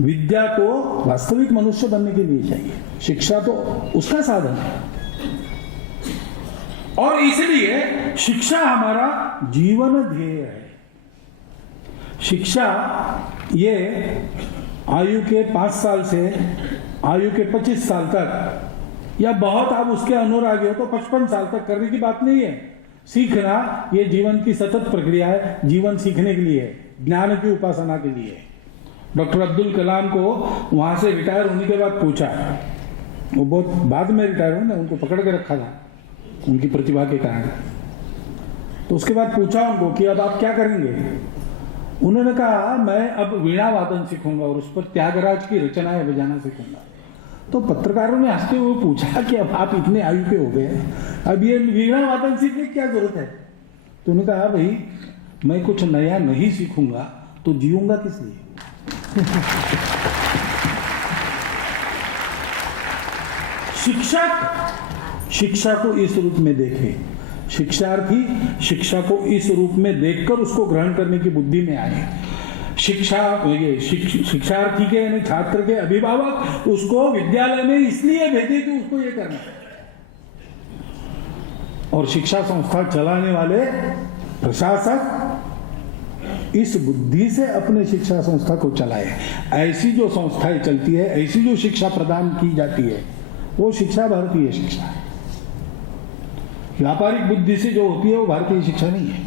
विद्या तो वास्तविक मनुष्य बनने के लिए चाहिए, शिक्षा तो उसका साधन है। और इसलिए शिक्षा हमारा जीवन ध्येय है। शिक्षा ये आयु के 5 साल से आयु के 25 साल तक, या बहुत आप उसके अनुरागी हो तो 55 साल तक करने की बात नहीं है। सीखना ये जीवन की सतत प्रक्रिया है, जीवन सीखने के लिए, ज्ञान की उपासना के लिए। डॉक्टर अब्दुल कलाम को वहां से रिटायर होने के बाद पूछा, वो बहुत बाद में रिटायर हुए ना, उनको पकड़ के रखा था उनकी प्रतिभा के कारण। तो उसके बाद पूछा उनको कि अब आप क्या करेंगे। उन्होंने कहा मैं अब वीणा वादन सीखूंगा और उस पर त्यागराज की रचनाएं बजाना सीखूंगा। तो पत्रकारों ने हंसते हुए पूछा कि अब आप इतने आयु के हो गए, अब ये वीणा वादन सीखने की क्या जरूरत है। तो उन्होंने कहा भाई मैं कुछ नया नहीं सीखूंगा तो जीऊंगा किस लिए। शिक्षक शिक्षा को इस रूप में देखे, शिक्षार्थी शिक्षा को इस रूप में देखकर उसको ग्रहण करने की बुद्धि में आए। शिक्षार्थी के यानी छात्र के अभिभावक उसको विद्यालय में इसलिए भेजे कि उसको ये करना है, और शिक्षा संस्था चलाने वाले प्रशासक इस बुद्धि से अपने शिक्षा संस्था को चलाए। ऐसी जो संस्थाएं चलती है, ऐसी जो शिक्षा प्रदान की जाती है, वो शिक्षा भारतीय शिक्षा है। व्यापारिक बुद्धि से जो होती है वो भारतीय शिक्षा नहीं है।